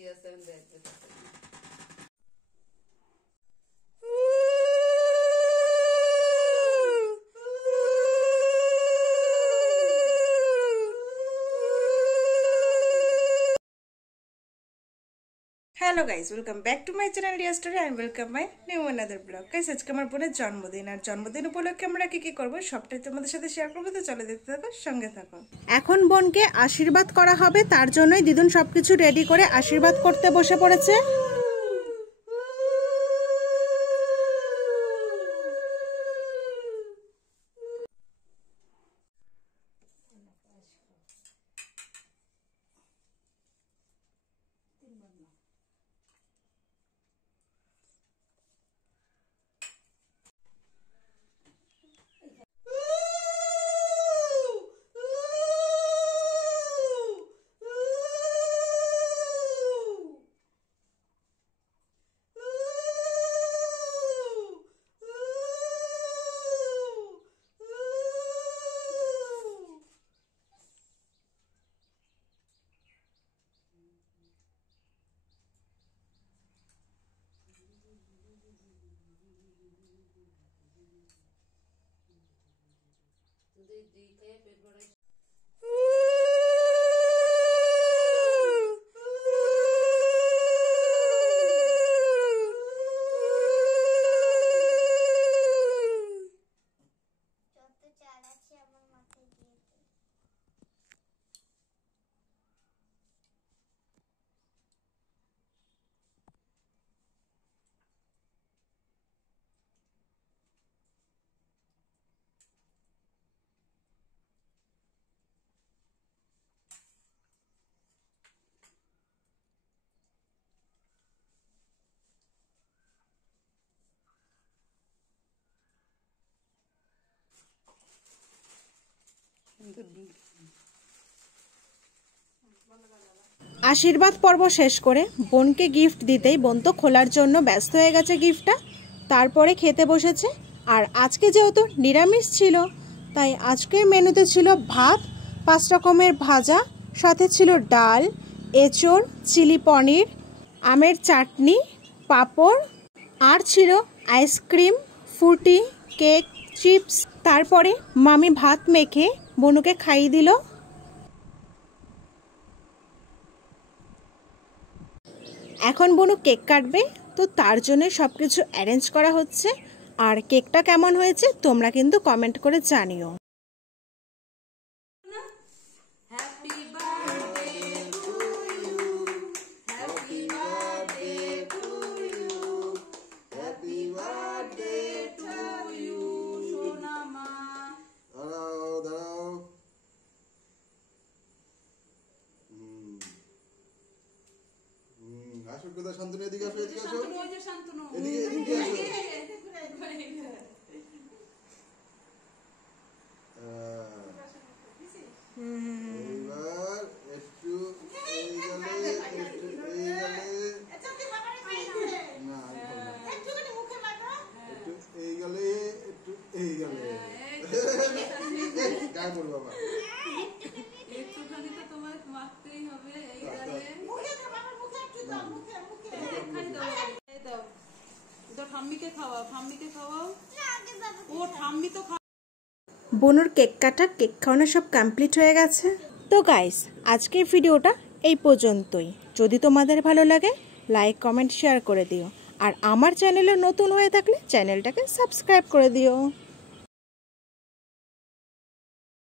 Hello guys welcome back to my channel Riya story and welcome my new another vlog guys आज के बोनेर जन्मदिन और जन्मदिन उपलक्षे আমরা কি কি করব সবটাই তোমাদের সাথে শেয়ার করব তো চলো দেখতে থাকো সঙ্গে থাকো। এখন বোনকে আশীর্বাদ করা হবে তার জন্যই দিদুন সবকিছু রেডি করে আশীর্বাদ করতে বসে পড়েছে। आशीर्वाद पर्व शेष करे बोन के गिफ्ट दीते बोन तो खोलार जोन्नो व्यस्त हो गेछे गिफ्टटा तारपरे खेते बसेछे और आज के जेहेतु निरामिष छिलो ताई आजकेर मेनुते छिलो भात 5 रकमेर भाजा साथे छिलो डाल एचोड़ चिली पनीर आमेर चाटनी पापड़ और छिलो आइसक्रीम फ्रूटी केक चिप्स तारपरे मामी भात मेखे बोनुके खाइये दिल। এখন বনু কেক কাটবে তো তার জন্য সবকিছু অ্যারেঞ্জ করা হচ্ছে আর কেকটা কেমন হয়েছে তোমরা কিন্তু কমেন্ট করে জানিও। কোথা শান্তনু এদিকে আসো এদিকে আসো ওই যে শান্তনু এদিকে এদিকে আসো এবার একটু এই গলে একটু এই গলে এটাকে বাবারে খাইছে না একটুখানি মুখে মাখো একটু এই গলে একটু এই গলে গায়ে পড় বাবা একটুখানি তো তোমার মাখতেই হবে এই গলে মুখে বাবা মুখে একটু দাও মুখে बोनुर केक काटा केक खाওয়ানো सब कमप्लीट हो गेছে। तो गाइस आजकेर ভিডিওটা এই পর্যন্তই। যদি তোমাদের ভালো লাগে লাইক কমেন্ট শেয়ার করে দিও আর আমার চ্যানেলে নতুন হয়ে থাকলে চ্যানেলটাকে সাবস্ক্রাইব করে দিও।